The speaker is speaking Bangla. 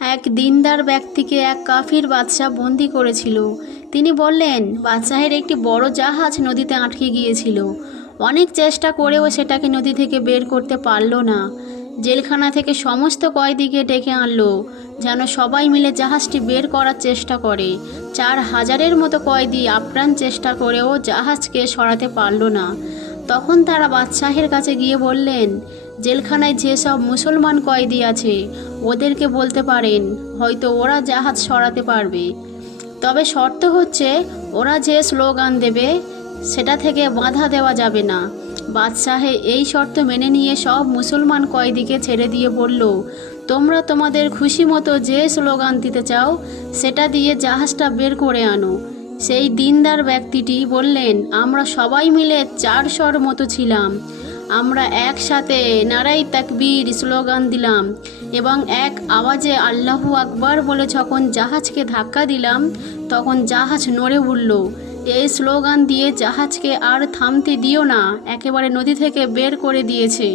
এক দিনদার ব্যক্তিকে এক কাফির বাদশাহ বন্দি করেছিল। তিনি বললেন, বাদশাহের একটি বড় জাহাজ নদীতে আটকে গিয়েছিল। অনেক চেষ্টা করেও সেটাকে নদী থেকে বের করতে পারল না। জেলখানা থেকে সমস্ত কয়েদিকে ডেকে আনলো, যেন সবাই মিলে জাহাজটি বের করার চেষ্টা করে। 4000-এর মতো কয়েদি আপ্রাণ চেষ্টা করেও জাহাজকে সরাতে পারল না। তখন তারা বাদশাহের কাছে গিয়ে বললেন, জেলখানায় যেসব মুসলমান কয়েদি আছে ওদেরকে বলতে পারেন, হয়তো ওরা জাহাজ সরাতে পারবে। তবে শর্ত হচ্ছে, ওরা যে স্লোগান দেবে সেটা থেকে বাধা দেওয়া যাবে না। বাদশাহে এই শর্ত মেনে নিয়ে সব মুসলমান কয়েদিকে ছেড়ে দিয়ে বলল, তোমরা তোমাদের খুশি মতো যে স্লোগান দিতে চাও সেটা দিয়ে জাহাজটা বের করে আনো। সেই দিনদার ব্যক্তিটি বললেন, আমরা সবাই মিলে 400-র মতো ছিলাম। আমরা একসাথে নারাই তাকবীর স্লোগান দিলাম এবং এক আওয়াজে আল্লাহু আকবার বলে যখন জাহাজকে ধাক্কা দিলাম তখন জাহাজ নড়ে উঠল। এই স্লোগান দিয়ে জাহাজকে আর থামতে দিও না, একেবারে নদী থেকে বের করে দিয়েছে।